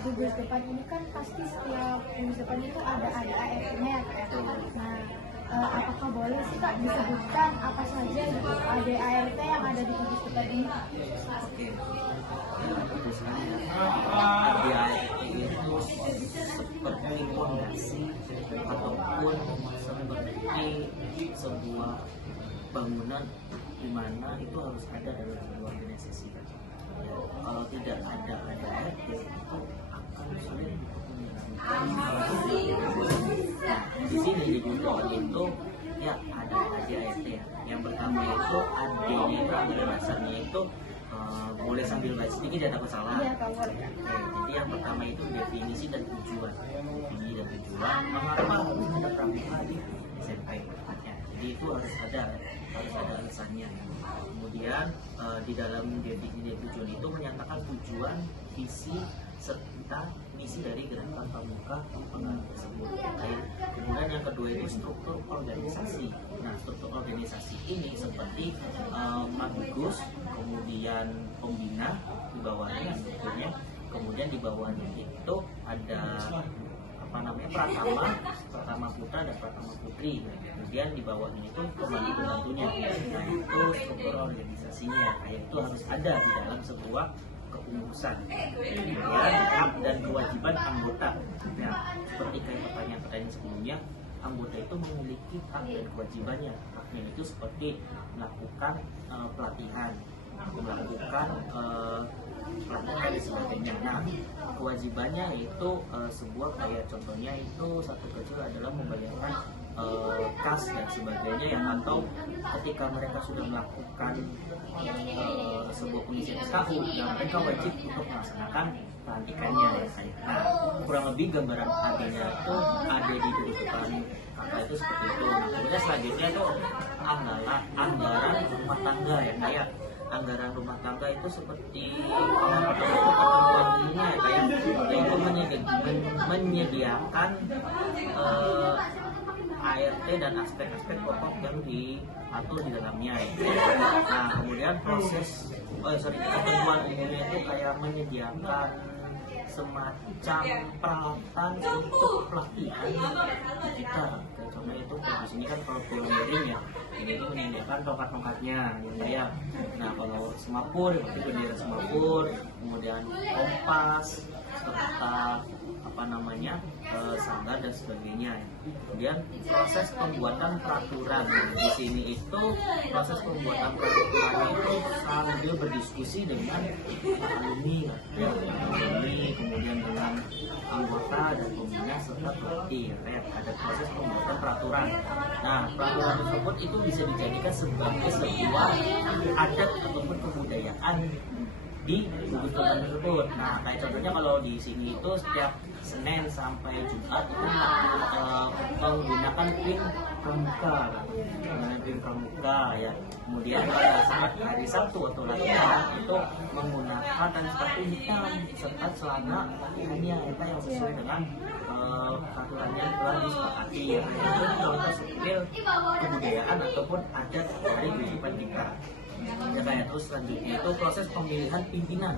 gugus depan ini kan pasti setiap gugus depan itu ada ART-nya ya Kak. Nah, apakah boleh sih Kak disebutkan apa saja gitu ART yang ada di gugus depan ini? Oke, ya betul sekali ya. ADART itu seperti fondasi ataupun seperti sebuah bangunan di mana itu harus ada dalam sebuah organisasi. Ya, kalau tidak ada ADART itu akan sulit untuk menjalankan. Nah, di sini di Guntur itu ya ada ADART ya. Yang pertama itu AD-nya itu anggaran dasarnya itu boleh sambil baca sedikit ya, takut salah. Iya, Kak, boleh. Jadi yang pertama itu definisi dan tujuan. Definisi dan tujuan. Mengapa harus ada pramuka di SMP? Ya, jadi itu harus ada alasannya. Kemudian di dalam definisi dan tujuan itu menyatakan tujuan, visi, serta misi dari gerakan pramuka pengarah tersebut. Kemudian yang kedua itu struktur organisasi. Nah, struktur organisasi ini seperti Magugus, kemudian pembina di bawahnya strukturnya, kemudian di bawahnya itu ada Pratama Putra dan Pratama Putri. Kemudian di bawahnya itu pembantu-pembantunya. Nah, itu struktur organisasinya. Kayak itu harus ada di dalam sebuah kepengurusan. Kemudian hak dan kewajiban anggota. Nah, seperti kayak pertanyaan sebelumnya, anggota itu memiliki hak dan kewajibannya. Haknya itu seperti melakukan pelatihan, melakukan dan sebagainya. Nah, kewajibannya itu sebuah kayak contohnya itu satu kecil adalah membayarkan kas dan sebagainya ya, atau ketika mereka sudah melakukan sebuah pengisian SKU dan mereka wajib untuk melaksanakan pelantikannya ya. Nah, kurang lebih gambaran AD-nya itu ada di depan kakak itu seperti itu. Nah, kemudian selanjutnya itu anggaran rumah tangga ya, kayak anggaran rumah tangga itu seperti ketentuannya kayak itu menyediakan ART dan aspek-aspek pokok yang diatur di dalamnya. Nah, kemudian ketentuan umumnya itu kayak menyediakan semacam peralatan untuk pelatihan kita. Contohnya itu di sini kan kalau volunteering ya, ini itu menyediakan tongkat-tongkatnya ya. Nah, kalau semapur seperti bendera semapur, kemudian kompas serta sanggar dan sebagainya. Kemudian proses pembuatan peraturan. Di sini itu proses pembuatan peraturan itu sambil berdiskusi dengan alumni, kemudian dengan anggota dan pembina serta pelatih. Ada proses pembuatan peraturan. Nah, peraturan tersebut itu bisa dijadikan sebagai sebuah adat ataupun kebudayaan di gugus depan tersebut. Nah, kayak contohnya kalau di sini itu setiap Senin sampai Jumat itu menggunakan pin pramuka, ya. Kemudian pada saat hari Sabtu atau latihan itu menggunakan dan sepatu hitam serta celana latihannya itu yang sesuai dengan peraturan yang telah disepakati. Itu contoh sipil kebudayaan ataupun adat dari kehidupan kita. Ya, kayak terus selanjutnya itu proses pemilihan pimpinan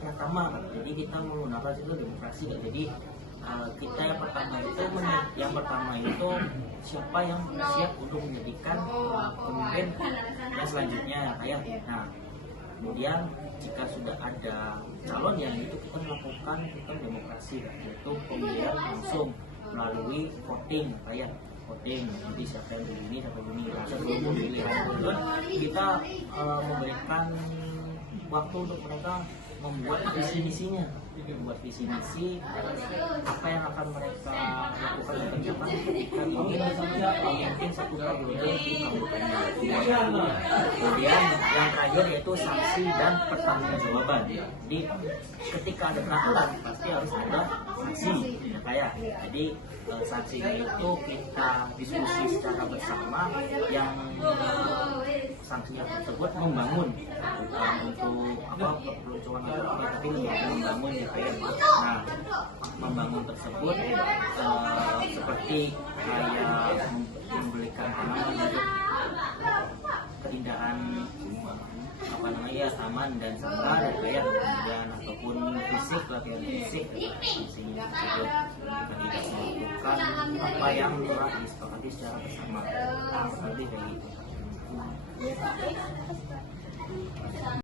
pertama. Jadi kita menggunakan itu demokrasi ya. Jadi kita yang pertama itu siapa yang siap untuk menjadikan pemimpin yang selanjutnya kayak. Nah, kemudian jika sudah ada calon yang itu kita melakukan demokrasi ya, yaitu pemilihan langsung melalui voting kayak voting. Jadi siapa yang begini, siapa begini. Sebelum pemilihan itu kita memberikan waktu untuk mereka membuat visi misinya, apa yang akan mereka lakukan dan kerjakan ketika ingin memimpin satu periode di kabupaten. Kemudian yang terakhir yaitu sanksi dan pertanggungjawaban. Jadi ketika ada peraturan pasti harus ada sanksi ya, kayak. Jadi sanksinya itu kita diskusi secara bersama yang sanksinya tersebut membangun untuk peluncuran tapi membangun ya kayak. Nah, membangun tersebut seperti kayak memberikan keindahan aman dan sabar kayak, kemudian ataupun fisik sehingga tidak melakukan apa yang telah disepakati secara bersama. Lebih kayak gitu. Ya, oke.